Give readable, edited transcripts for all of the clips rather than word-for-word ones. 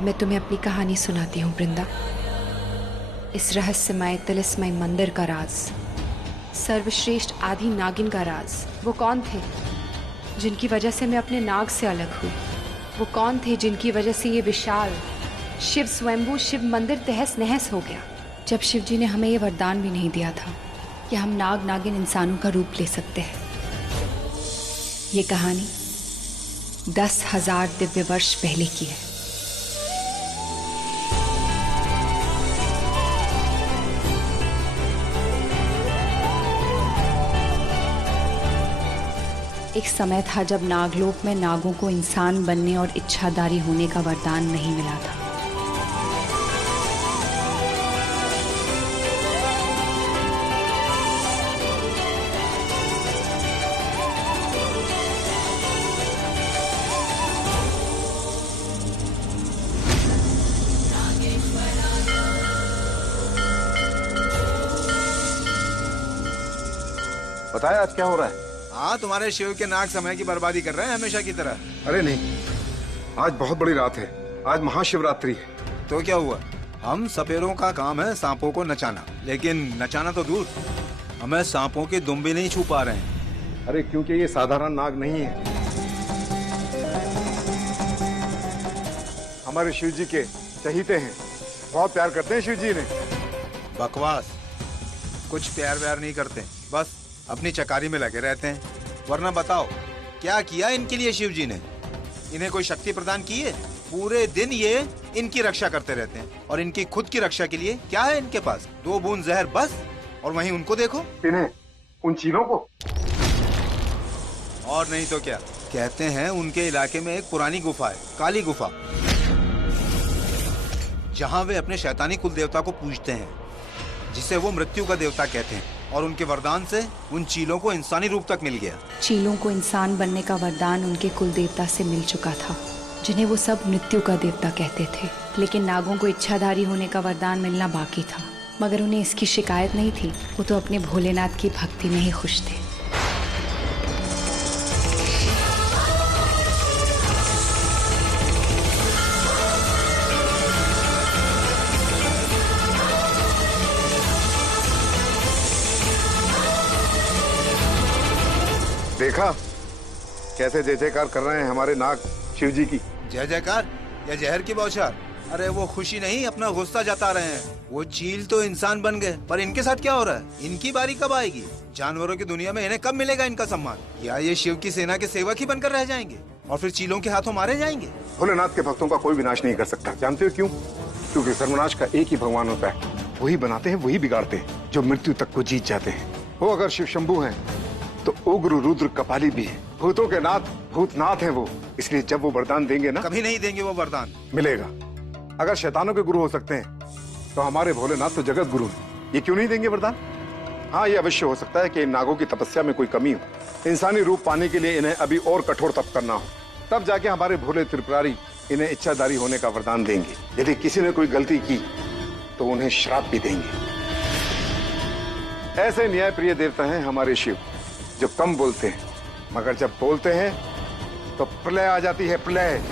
अब मैं तुम्हें अपनी कहानी सुनाती हूँ वृंदा। इस रहस्यमय तिलिस्मय मंदिर का राज, सर्वश्रेष्ठ आदि नागिन का राज। वो कौन थे जिनकी वजह से मैं अपने नाग से अलग हुई? वो कौन थे जिनकी वजह से ये विशाल शिव स्वयंभू शिव मंदिर तहस नहस हो गया? जब शिव जी ने हमें ये वरदान भी नहीं दिया था कि हम नाग नागिन इंसानों का रूप ले सकते हैं। ये कहानी 10,000 दिव्य वर्ष पहले की है। एक समय था जब नागलोक में नागों को इंसान बनने और इच्छाधारी होने का वरदान नहीं मिला था। बताया आज क्या हो रहा है? हाँ, तुम्हारे शिव के नाग समय की बर्बादी कर रहे हैं हमेशा की तरह। अरे नहीं, आज बहुत बड़ी रात है। आज महाशिवरात्रि है। तो क्या हुआ? हम सपेरों का काम है सांपों को नचाना, लेकिन नचाना तो दूर, हमें सांपों के दुम भी नहीं छू पा रहे हैं। अरे क्योंकि ये साधारण नाग नहीं है। हमारे शिव जी के चहीते हैं, बहुत प्यार करते हैं शिव जी ने। बकवास, कुछ प्यार व्यार नहीं करते, बस अपनी चकारी में लगे रहते हैं। वरना बताओ क्या किया इनके लिए शिव जी ने? इन्हें कोई शक्ति प्रदान की है? पूरे दिन ये इनकी रक्षा करते रहते हैं, और इनकी खुद की रक्षा के लिए क्या है इनके पास? 2 बूंद जहर बस। और वहीं उनको देखो, इन्हें, उन चीलों को। और नहीं तो क्या। कहते हैं उनके इलाके में एक पुरानी गुफा है, काली गुफा, जहाँ वे अपने शैतानी कुल देवता को पूजते हैं, जिसे वो मृत्यु का देवता कहते हैं। और उनके वरदान से उन चीलों को इंसानी रूप तक मिल गया। चीलों को इंसान बनने का वरदान उनके कुल देवता से मिल चुका था, जिन्हें वो सब मृत्यु का देवता कहते थे। लेकिन नागों को इच्छाधारी होने का वरदान मिलना बाकी था, मगर उन्हें इसकी शिकायत नहीं थी। वो तो अपने भोलेनाथ की भक्ति में ही खुश थे। देखा कैसे जय जयकार कर रहे हैं हमारे नाग शिव जी की। जय जयकार या जहर की बौछार? अरे वो खुशी नहीं, अपना गुस्सा जता रहे हैं। वो चील तो इंसान बन गए, पर इनके साथ क्या हो रहा है? इनकी बारी कब आएगी? जानवरों की दुनिया में इन्हें कब मिलेगा इनका सम्मान? या ये शिव की सेना के सेवक ही बनकर रह जाएंगे और फिर चीलों के हाथों मारे जाएंगे? भोलेनाथ के भक्तों का कोई विनाश नहीं कर सकता। जानते हो क्यों? क्योंकि सर्वनाश का एक ही भगवान होता है, वही बनाते हैं, वही बिगाड़ते हैं, जो मृत्यु तक को जीत जाते हैं। वो अगर शिव शंभू है तो उग्र रुद्र कपाली भी है। भूतों के नाथ भूतनाथ हैं वो। इसलिए जब वो वरदान देंगे ना, कभी नहीं देंगे वो वरदान। मिलेगा। अगर शैतानों के गुरु हो सकते हैं तो हमारे भोलेनाथ तो जगत गुरु हैं। ये क्यों नहीं देंगे वरदान? हाँ, ये अवश्य हो सकता है कि इन नागों की तपस्या में कोई कमी हो। इंसानी रूप पाने के लिए इन्हें अभी और कठोर तप करना हो, तब जाके हमारे भोले त्रिपुरारी इन्हें इच्छाधारी होने का वरदान देंगे। यदि किसी ने कोई गलती की तो उन्हें श्राप भी देंगे। ऐसे न्याय प्रिय देवता हैं हमारे शिव, जो कम बोलते हैं, मगर जब बोलते हैं तो प्रलय आ जाती है, प्रलय।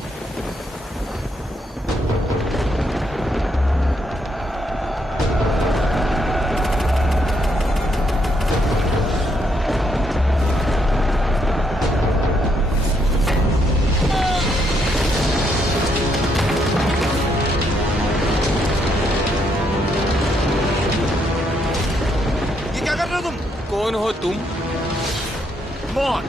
ये क्या कर रहे हो तुम? कौन हो तुम? मौत!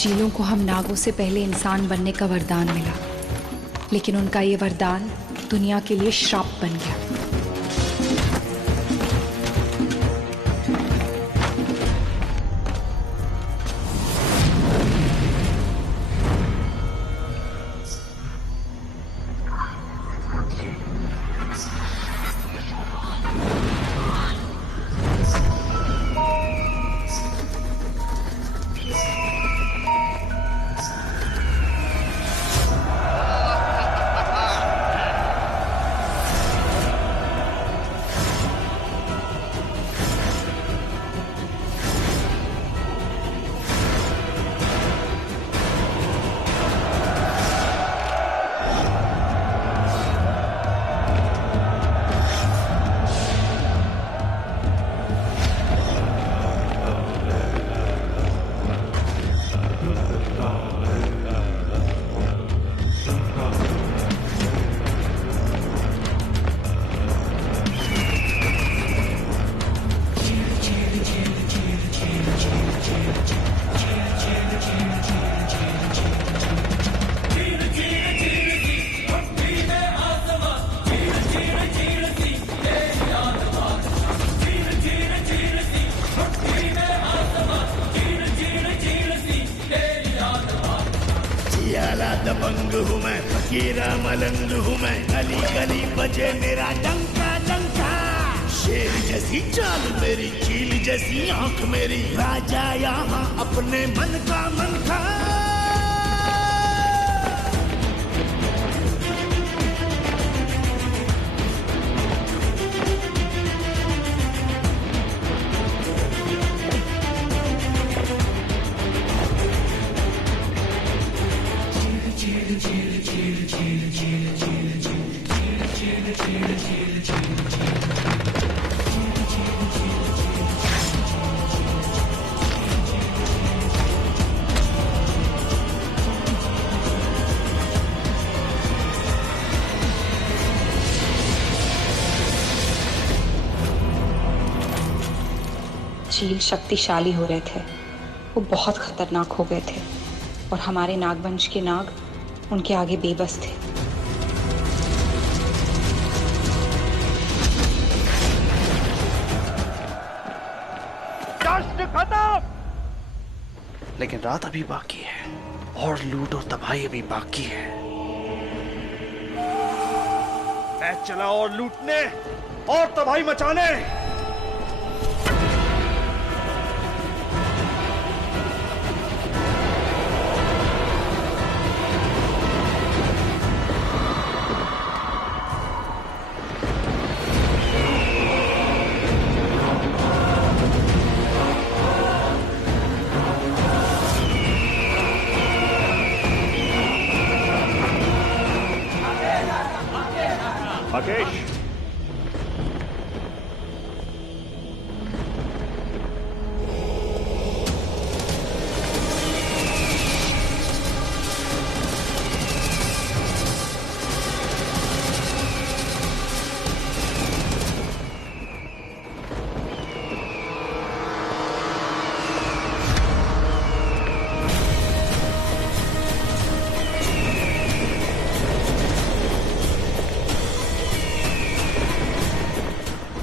चीलों को हम नागों से पहले इंसान बनने का वरदान मिला, लेकिन उनका ये वरदान दुनिया के लिए श्राप बन गया। दबंग हूँ मैं, फकीरा मलंग हूँ मैं, गली गली बजे मेरा डंका डंका। शेर जैसी चाल मेरी, चील जैसी आंख मेरी, राजा यहाँ अपने मन का मन का। चील शक्तिशाली हो रहे थे, वो बहुत खतरनाक हो गए थे और हमारे नागवंश के नाग उनके आगे बेबस थे। खत्म। लेकिन रात अभी बाकी है और लूट और तबाही अभी बाकी है। मैं चला और लूटने और तबाही मचाने। राकेश,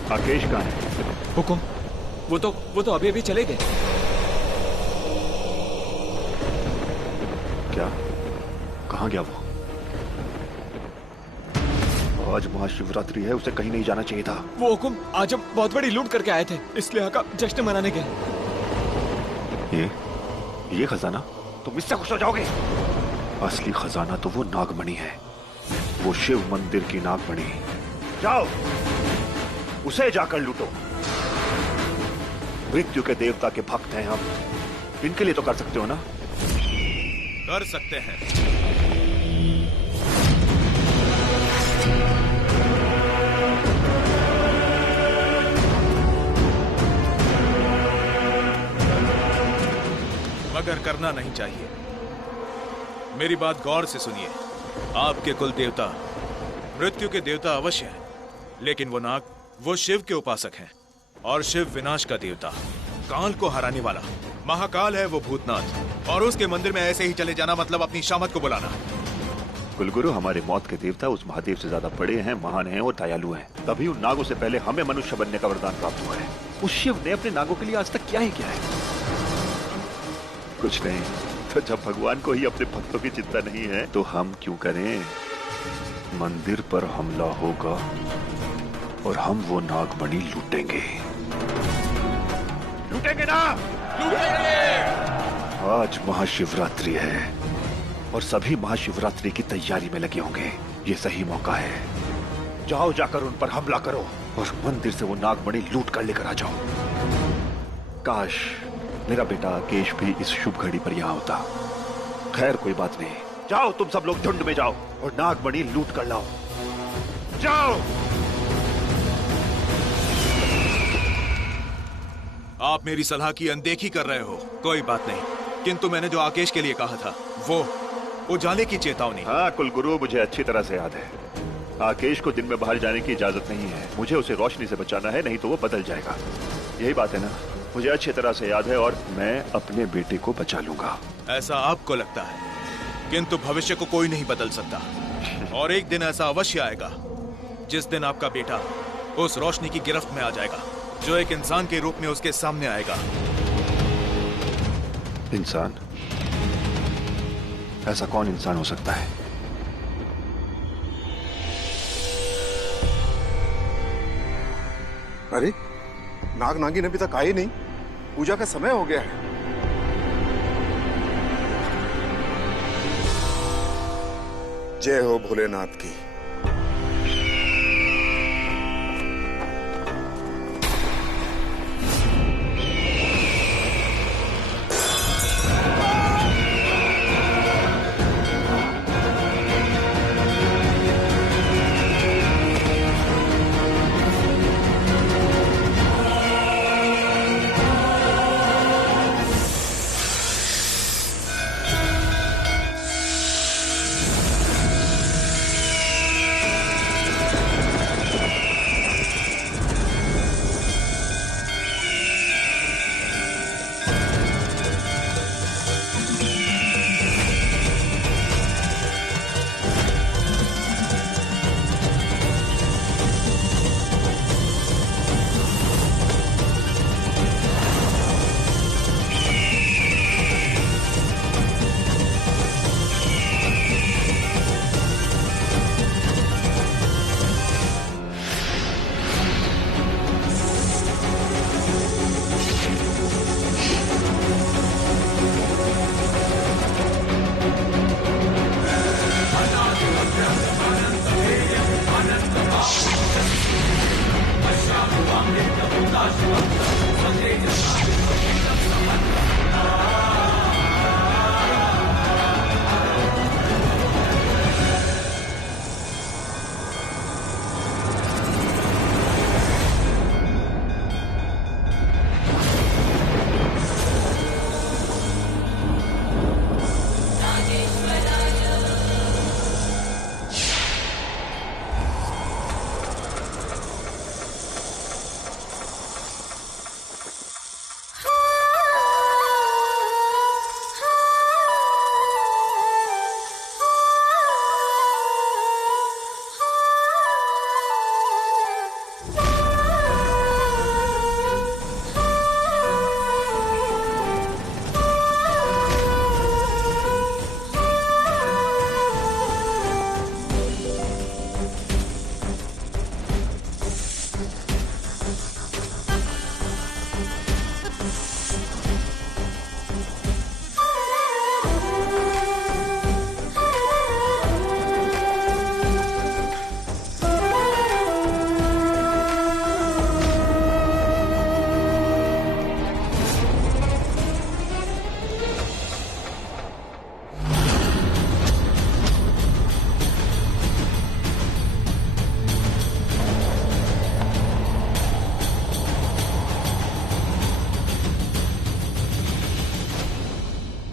राकेश कहाँ है? हुकुम, वो तो अभी चले गए। क्या? कहाँ गया वो? आज महाशिवरात्रि है, उसे कहीं नहीं जाना चाहिए था। वो हुकुम, आज हम बहुत बड़ी लूट करके आए थे, इसलिए आका जश्न मनाने गए। ये खजाना तुम इससे खुश हो जाओगे? असली खजाना तो वो नागमणि है, वो शिव मंदिर की नागमणि। जाओ उसे जाकर लूटो। मृत्यु के देवता के भक्त हैं हम, इनके लिए तो कर सकते हो ना? कर सकते हैं। मगर करना नहीं चाहिए। मेरी बात गौर से सुनिए। आपके कुल देवता मृत्यु के देवता अवश्य हैं, लेकिन वो नाग वो शिव के उपासक हैं और शिव विनाश का देवता, काल को हराने वाला, महाकाल है वो भूतनाथ, और उसके मंदिर में ऐसे ही चले जाना मतलब अपनी शामत को बुलाना। कुलगुरु, हमारे मौत के देवता उस महादेव से ज्यादा बड़े हैं, महान हैं और दयालु हैं। तभी उन नागों से पहले हमें मनुष्य बनने का वरदान प्राप्त हुआ है। उस शिव ने अपने नागों के लिए आज तक क्या ही किया है? कुछ नहीं। तो जब भगवान को ही अपने भक्तों की चिंता नहीं है तो हम क्यों करें? मंदिर पर हमला होगा और हम वो नागमणि लूटेंगे। लूटेंगे ना? लूटेंगे। आज महाशिवरात्रि है और सभी महाशिवरात्रि की तैयारी में लगे होंगे। ये सही मौका है। जाओ, जाकर उन पर हमला करो और मंदिर से वो नागमणि लूट कर लेकर आ जाओ। काश मेरा बेटा आकेश भी इस शुभ घड़ी पर यहाँ होता। खैर कोई बात नहीं। जाओ, तुम सब लोग झुंड में जाओ और नागमणि लूट कर लाओ। जाओ। आप मेरी सलाह की अनदेखी कर रहे हो। कोई बात नहीं, किंतु मैंने जो आकेश के लिए कहा था वो उजाले की चेतावनी। हाँ कुलगुरु, मुझे अच्छी तरह से याद है। आकेश को दिन में बाहर जाने की इजाजत नहीं है। मुझे उसे रोशनी से बचाना है, नहीं तो वो बदल जाएगा। यही बात है ना? मुझे अच्छी तरह से याद है और मैं अपने बेटे को बचा लूंगा। ऐसा आपको लगता है, किंतु भविष्य को कोई नहीं बदल सकता। और एक दिन ऐसा अवश्य आएगा जिस दिन आपका बेटा उस रोशनी की गिरफ्त में आ जाएगा, जो एक इंसान के रूप में उसके सामने आएगा। इंसान? ऐसा कौन इंसान हो सकता है? अरे नाग नागिन अभी तक आए नहीं। पूजा का समय हो गया है। जय हो भोलेनाथ की।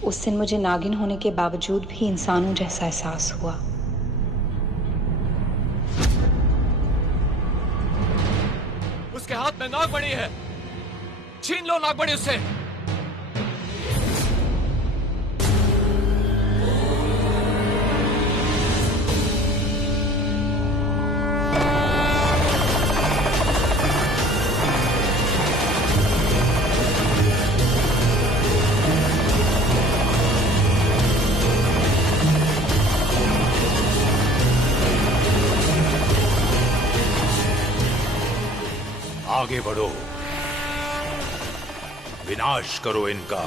उस दिन मुझे नागिन होने के बावजूद भी इंसानों जैसा एहसास हुआ। उसके हाथ में नागमणि है, छीन लो नागमणि उससे। आगे बढ़ो, विनाश करो इनका।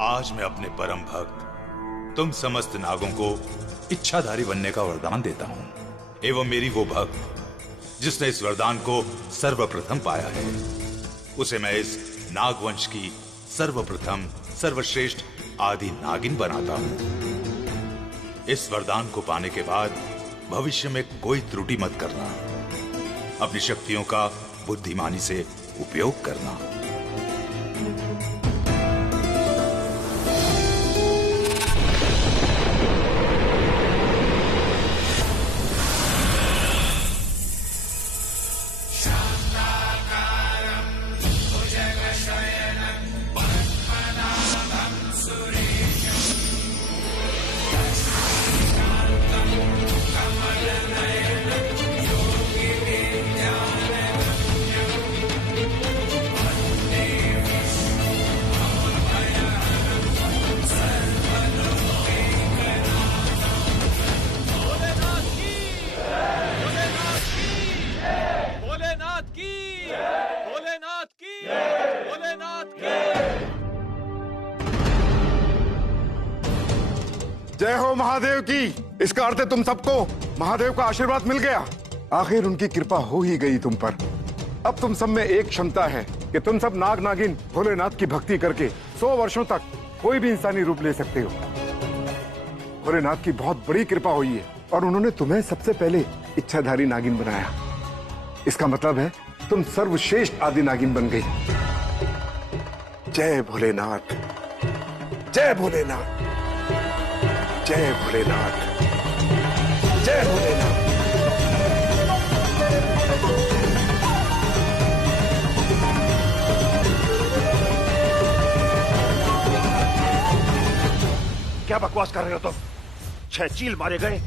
आज मैं अपने परम भक्त तुम समस्त नागों को इच्छाधारी बनने का वरदान देता हूं, एवं मेरी वो भक्त जिसने इस वरदान को सर्वप्रथम पाया है, उसे मैं इस नागवंश की सर्वप्रथम सर्वश्रेष्ठ आदि नागिन बनाता हूं। इस वरदान को पाने के बाद भविष्य में कोई त्रुटि मत करना, अपनी शक्तियों का बुद्धिमानी से उपयोग करना। जय हो महादेव की। इसका अर्थ है तुम सबको महादेव का आशीर्वाद मिल गया। आखिर उनकी कृपा हो ही गई तुम पर। अब तुम सब में एक क्षमता है कि तुम सब नाग नागिन भोलेनाथ की भक्ति करके 100 वर्षों तक कोई भी इंसानी रूप ले सकते हो। भोलेनाथ की बहुत बड़ी कृपा हुई है और उन्होंने तुम्हें सबसे पहले इच्छाधारी नागिन बनाया। इसका मतलब है तुम सर्वश्रेष्ठ आदि नागिन बन गई। जय भोलेनाथ, जय भोलेनाथ, जय भोलेनाथ, जय भोलेनाथ। क्या बकवास कर रहे हो तुम? 6 चील मारे गए।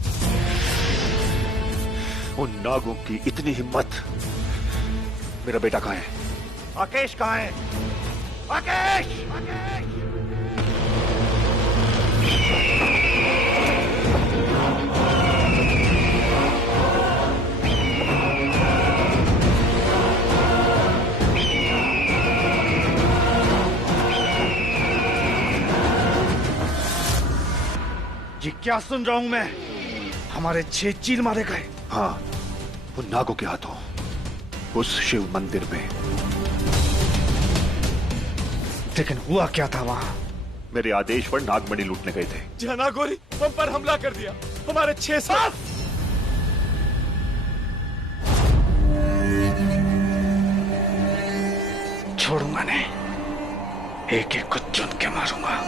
उन नागों की इतनी हिम्मत। मेरा बेटा कहाँ है? आकेश कहाँ है? आकेश! आकेश! ये क्या सुन रहा हूं मैं? हमारे 6 चील मारे गए। हाँ, उन नागों के हाथों, उस शिव मंदिर में। लेकिन हुआ क्या था वहां? मेरे आदेश पर नागमणि लूटने गए थे। जी हाँ, नागोरी हम पर हमला कर दिया। हमारे 6 साथ। छोड़ूंगा नहीं, एक एक को चुन के मारूंगा।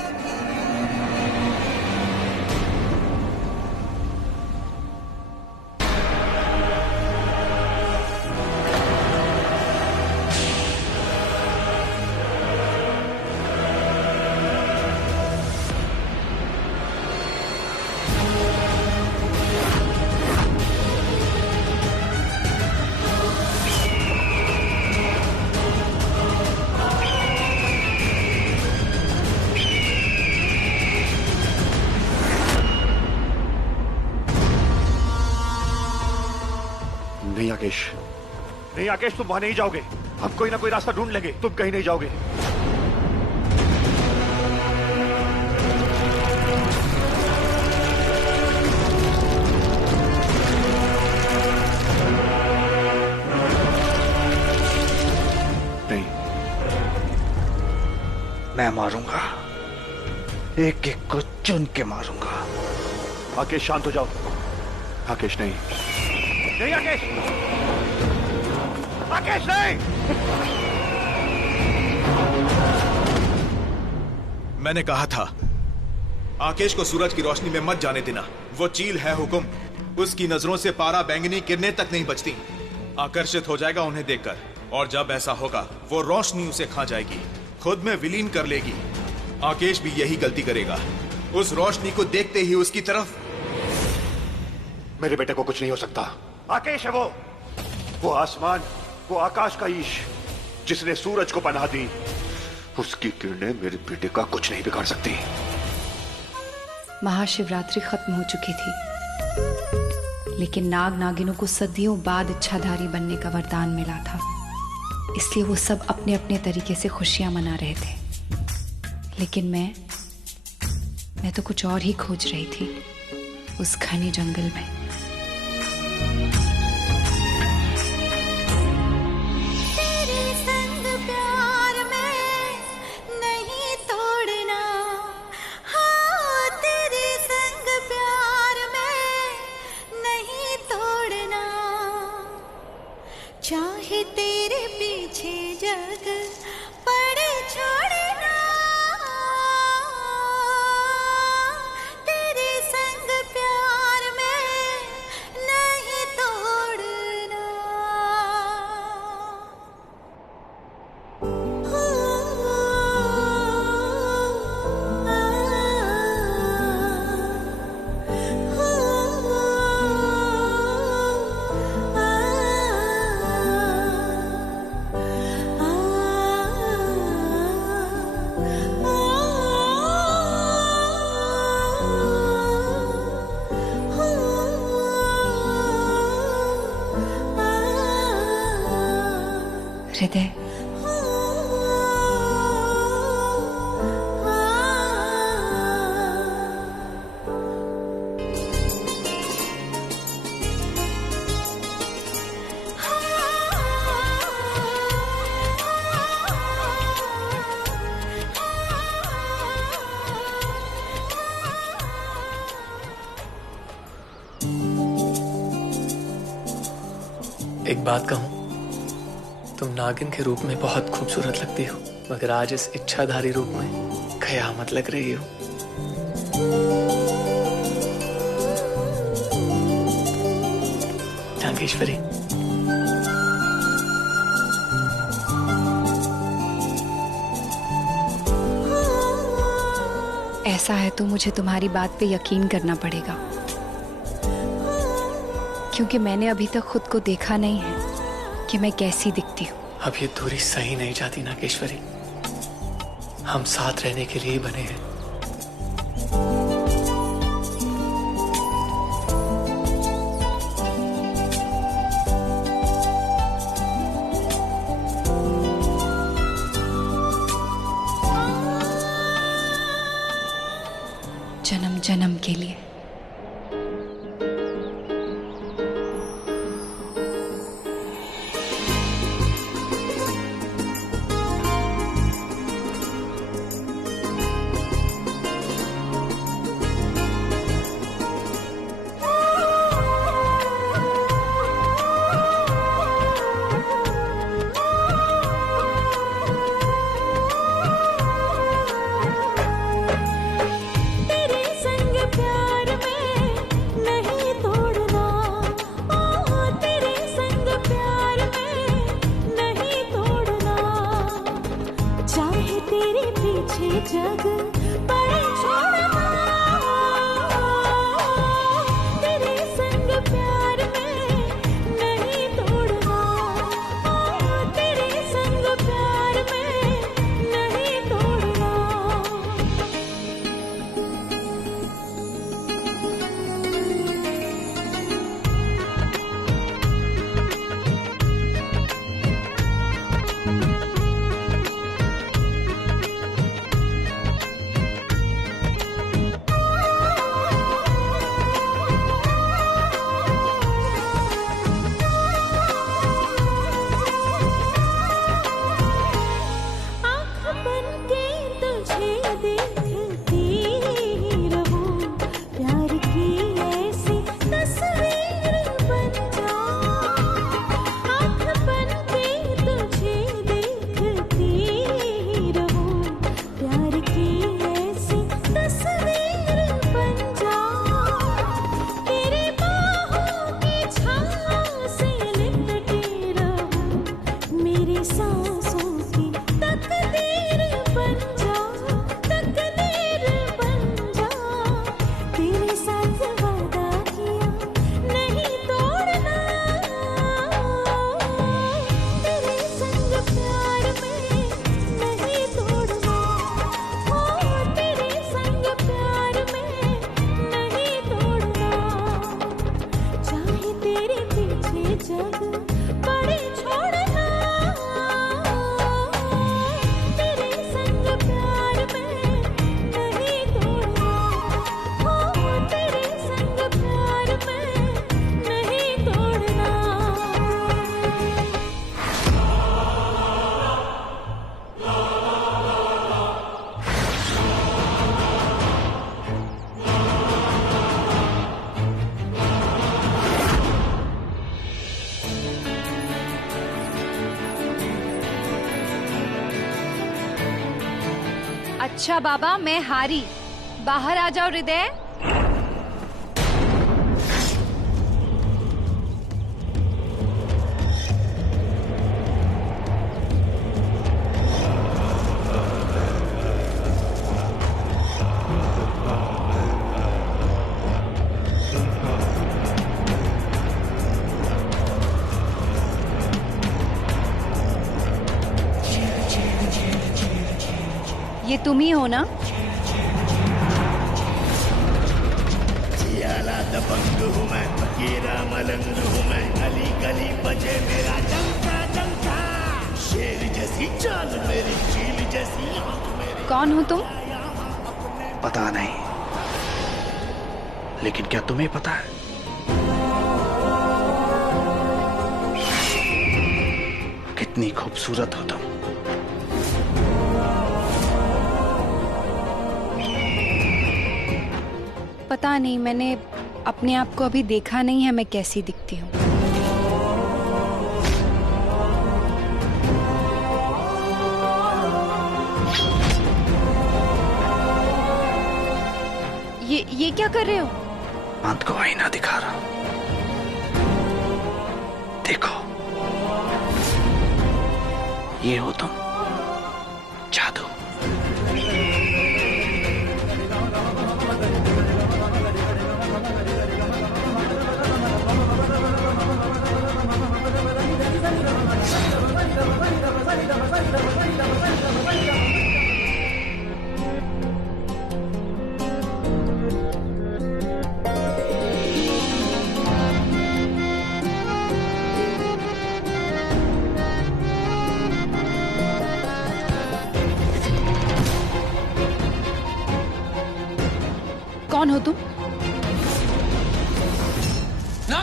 नहीं आकेश, नहीं आकेश, तुम वहां नहीं जाओगे। हम कोई ना कोई रास्ता ढूंढ लेंगे। तुम कहीं नहीं जाओगे। नहीं, मैं मारूंगा, एक एक को चुन के मारूंगा। आकेश शांत हो जाओ। आकेश नहीं, नहीं आकेश, आकेश नहीं। मैंने कहा था आकेश को सूरज की रोशनी में मत जाने देना। वो चील है हुकुम, उसकी नजरों से पारा बैंगनी किरणें तक नहीं बचती। आकर्षित हो जाएगा उन्हें देखकर, और जब ऐसा होगा वो रोशनी उसे खा जाएगी, खुद में विलीन कर लेगी। आकेश भी यही गलती करेगा, उस रोशनी को देखते ही उसकी तरफ। मेरे बेटे को कुछ नहीं हो सकता। आकेश है वो आसमान, वो आकाश का ईश जिसने सूरज को पनाह दी। उसकी किरणें मेरे बेटे का कुछ नहीं बिगाड़ सकती। महाशिवरात्रि खत्म हो चुकी थी, लेकिन नाग नागिनों को सदियों बाद इच्छाधारी बनने का वरदान मिला था। इसलिए वो सब अपने अपने तरीके से खुशियां मना रहे थे। लेकिन मैं तो कुछ और ही खोज रही थी उस घने जंगल में। चाहे तेरे पीछे जग पड़े छोड़ना, तेरे संग प्यार में नहीं तोड़ना। हृदय, एक बात कहूं, तुम नागिन के रूप में बहुत खूबसूरत लगती हो, मगर आज इस इच्छाधारी रूप में कयामत लग रही हो। नागेश्वरी, ऐसा है तो मुझे तुम्हारी बात पे यकीन करना पड़ेगा, क्योंकि मैंने अभी तक खुद को देखा नहीं है कि मैं कैसी दिखती हूँ। अब ये दूरी सही नहीं जाती नागेश्वरी, हम साथ रहने के लिए ही बने हैं। जन्म जन्म के लिए। जग पड़े छोड़ना, तेरे संग प्यार में नहीं तोड़ना, तेरे संग प्यार में नहीं तोड़ना। अच्छा बाबा, मैं हारी, बाहर आ जाओ हृदय। ये तुम ही हो ना? जियाला दबंग हूँ मैं, फकीरा मलंग हूँ मैं, गली गली बजे मेरा डंका डंका, शेर जैसी चाल मेरी, चील जैसी आंख मेरी। कौन हो तुम? पता नहीं, लेकिन क्या तुम्हें पता है? कितनी खूबसूरत हो तुम। पता नहीं, मैंने अपने आप को अभी देखा नहीं है मैं कैसी दिखती हूँ। ये क्या कर रहे हो? अंत को आईना दिखा रहा हूं, देखो ये हो तुम, जादू।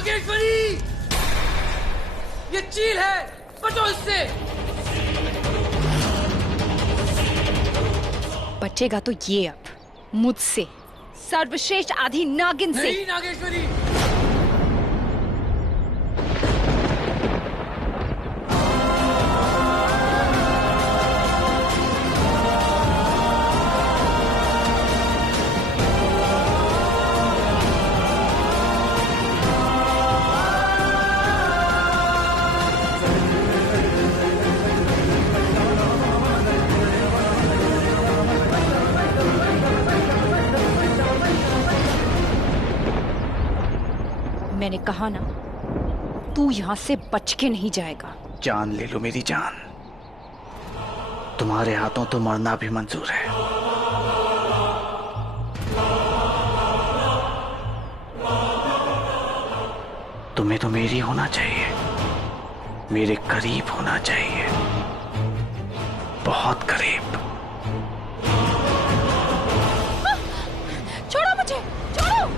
नागेश्वरी, ये चील है, बचो इससे। बचेगा तो ये अब मुझसे, सर्वश्रेष्ठ आदि नागिन से। नहीं नागेश्वरी। मैंने कहा ना, तू यहां से बच के नहीं जाएगा। जान ले लो मेरी जान, तुम्हारे हाथों तो मरना भी मंजूर है। तुम्हें तो मेरी होना चाहिए, मेरे करीब होना चाहिए, बहुत करीब। छोड़ो मुझे, छोड़ो।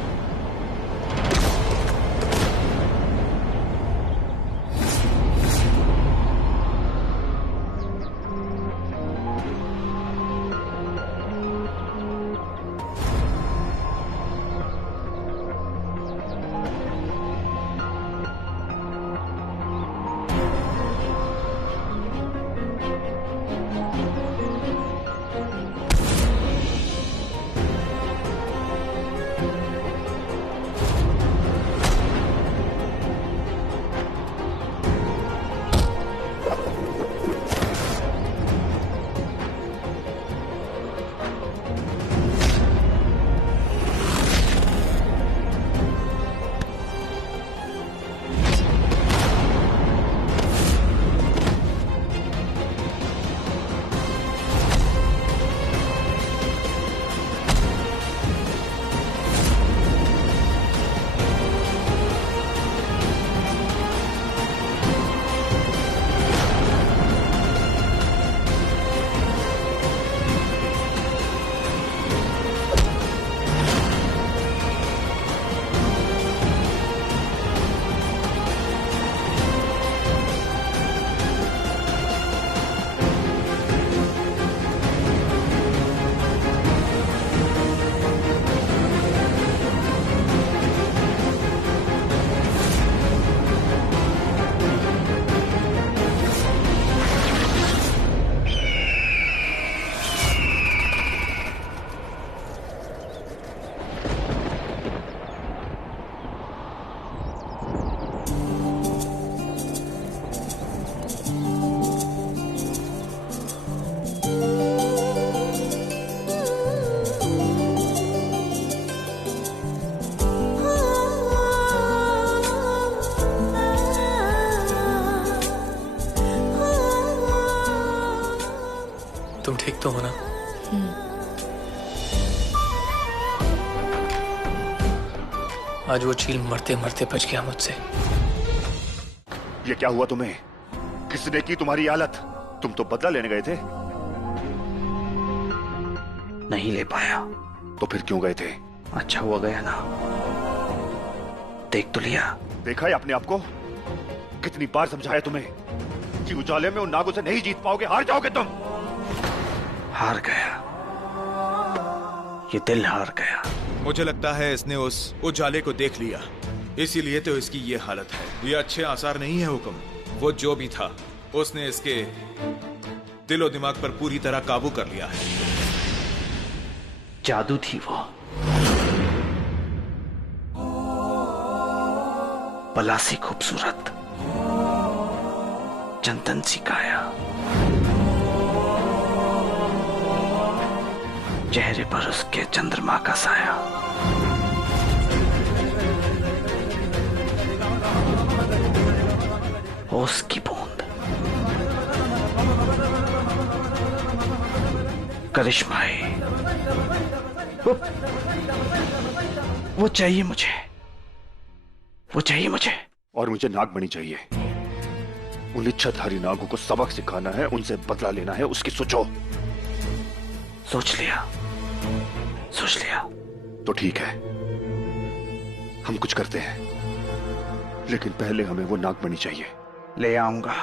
तुम ठीक तो हो ना? आज वो चील मरते मरते बच गया मुझसे। ये क्या हुआ तुम्हें? किसने की तुम्हारी हालत? तुम तो बदला लेने गए थे। नहीं ले पाया। तो फिर क्यों गए थे? अच्छा हुआ गया ना, देख तो लिया। देखा है अपने आप को? कितनी बार समझाया तुम्हें कि उजाले में उन नागों से नहीं जीत पाओगे, हार जाओगे तुम। हार गया, ये दिल हार गया। मुझे लगता है इसने उस उजाले को देख लिया, इसीलिए तो इसकी ये हालत है। ये अच्छे आसार नहीं है हुक्म। वो जो भी था उसने इसके दिलो दिमाग पर पूरी तरह काबू कर लिया है। जादू थी वो, बला सी खूबसूरत, चंदन सी काया, चेहरे पर उसके चंद्रमा का साया। ओस की बूंद, करिश्माई, वो चाहिए मुझे, वो चाहिए मुझे। और मुझे नागमणि चाहिए। उन इच्छाधारी नागों को सबक सिखाना है, उनसे बदला लेना है, उसकी सोचो। सोच लिया, सोच लिया। तो ठीक है, हम कुछ करते हैं। लेकिन पहले हमें वो नागमणि चाहिए। ले आऊंगा।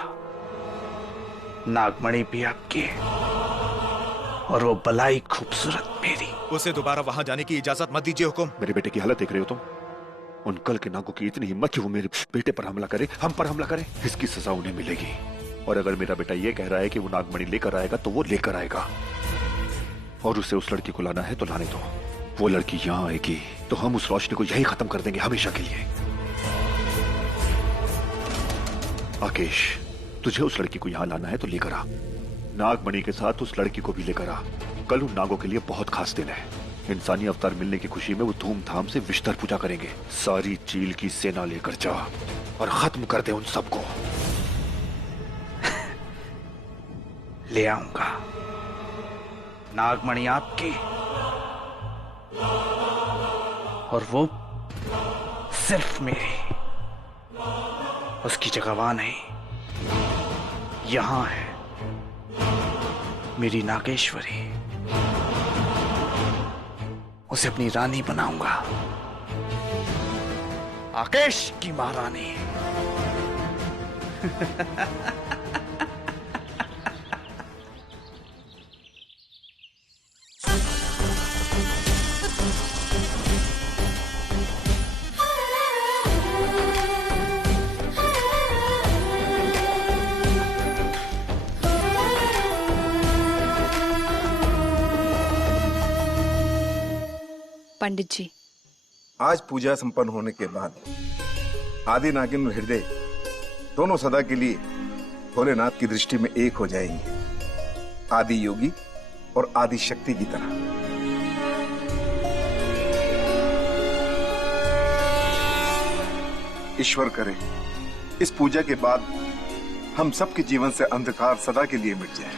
नागमणि भी आपकी और वो बलाई खूबसूरत मेरी। उसे दोबारा वहां जाने की इजाजत मत दीजिए हुकुम। मेरे बेटे की हालत देख रहे हो तुम? उन कल के नागों की इतनी हिम्मत कि वो मेरे बेटे पर हमला करे, हम पर हमला करे। इसकी सजा उन्हें मिलेगी। और अगर मेरा बेटा ये कह रहा है कि वो नागमणि लेकर आएगा तो वो लेकर आएगा। और उसे उस लड़की को लाना है तो लाने दो। वो लड़की यहां आएगी तो हम उस रोशनी को यही खत्म कर देंगे हमेशा के लिए। आकेश, तुझे उस लड़की को यहां लाना है तो लेकर आ। नागमणि के साथ उस लड़की को भी लेकर आ। कल उन नागों के लिए बहुत खास दिन है। इंसानी अवतार मिलने की खुशी में वो धूमधाम से विष्टर पूजा करेंगे। सारी चील की सेना लेकर जा और खत्म कर दे उन सबको। ले आऊंगा। नागमणि आपकी और वो सिर्फ मेरी। उसकी जगह वहां नहीं, यहां है मेरी नागेश्वरी। उसे अपनी रानी बनाऊंगा, आकेश की महारानी। पंडित जी, आज पूजा संपन्न होने के बाद आदि नागिन और हृदय दोनों सदा के लिए भोलेनाथ की दृष्टि में एक हो जाएंगे, आदि योगी और आदि शक्ति की तरह। ईश्वर करे इस पूजा के बाद हम सबके जीवन से अंधकार सदा के लिए मिट जाए।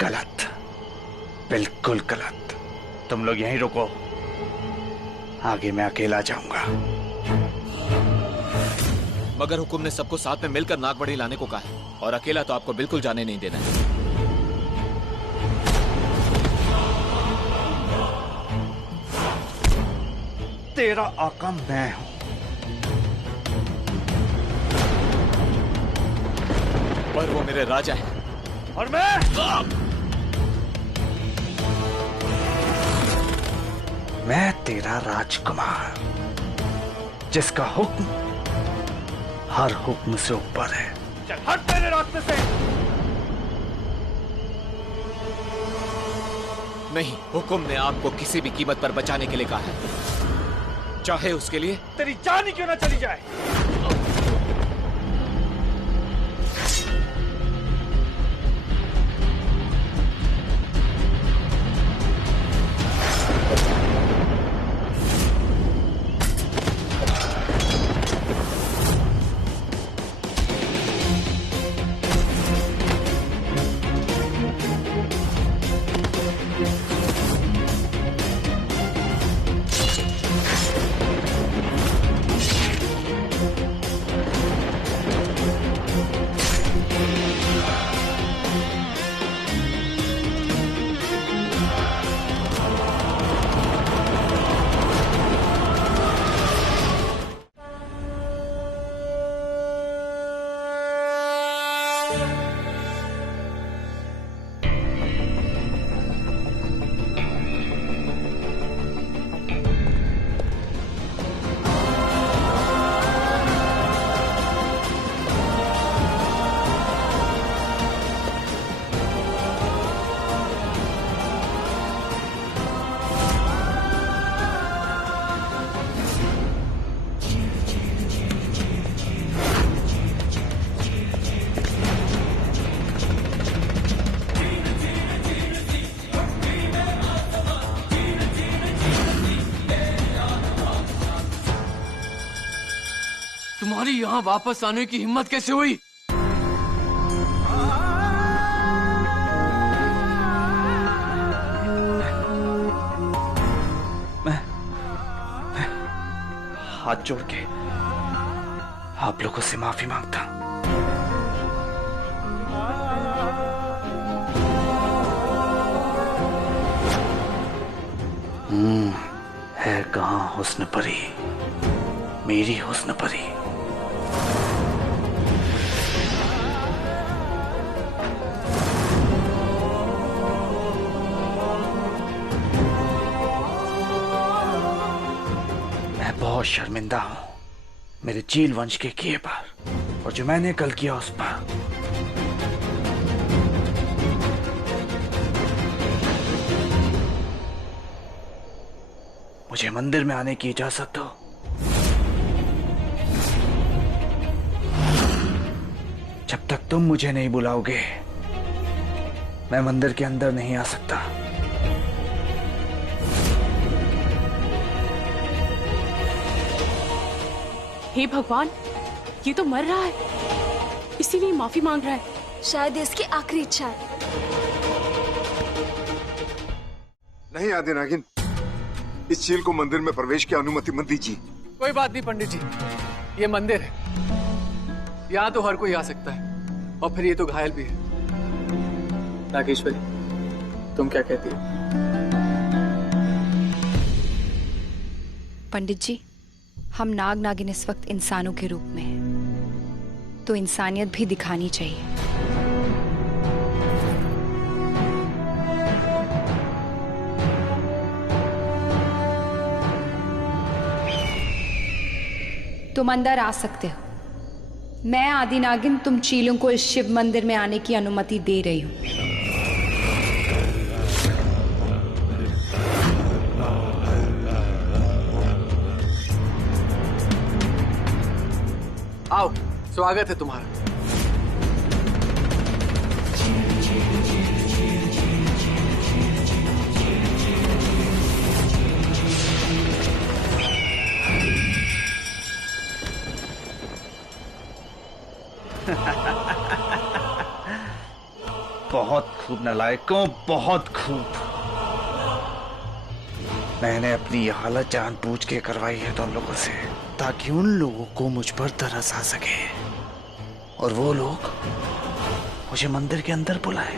गलत, बिल्कुल गलत। तुम लोग यहीं रुको, आगे मैं अकेला जाऊंगा। मगर हुकुम ने सबको साथ में मिलकर नागमणि लाने को कहा है और अकेला तो आपको बिल्कुल जाने नहीं देना है। तेरा आका मैं हूं। पर वो मेरे राजा है और मैं तेरा राजकुमार, जिसका हुक्म हर हुक्म से ऊपर है। चल हट मेरे रास्ते से। नहीं, हुकुम ने आपको किसी भी कीमत पर बचाने के लिए कहा है, चाहे उसके लिए तेरी जान ही क्यों ना चली जाए। तुम्हारी यहाँ वापस आने की हिम्मत कैसे हुई? मैं हाथ जोड़ के आप लोगों से माफी मांगता हूं। है कहां हुस्न परी, मेरी हुस्न परी? मैं बहुत शर्मिंदा हूं मेरे चील वंश के किए पर, और जो मैंने कल किया उस पर। मुझे मंदिर में आने की इजाजत दो। जब तक तुम मुझे नहीं बुलाओगे मैं मंदिर के अंदर नहीं आ सकता। हे भगवान, ये तो मर रहा है, इसीलिए माफी मांग रहा है। शायद इसकी आखिरी इच्छा है। नहीं आदि नागिन, इस चील को मंदिर में प्रवेश की अनुमति मत दीजिए। कोई बात नहीं पंडित जी, ये मंदिर है, यहाँ तो हर कोई आ सकता है, और फिर ये तो घायल भी है। नागेश्वरी, तुम क्या कहती हो? पंडित जी, हम नाग नागिन इस वक्त इंसानों के रूप में हैं, तो इंसानियत भी दिखानी चाहिए। तुम अंदर आ सकते हो। मैं आदि नागिन तुम चीलों को इस शिव मंदिर में आने की अनुमति दे रही हूं। आओ, स्वागत है तुम्हारा। बहुत खूब नालायकों, बहुत खूब। मैंने अपनी ये हालत जानबूझ के करवाई है तुम लोगों से, ताकि उन लोगों को मुझ पर तरस आ सके और वो लोग मुझे मंदिर के अंदर बुलाए।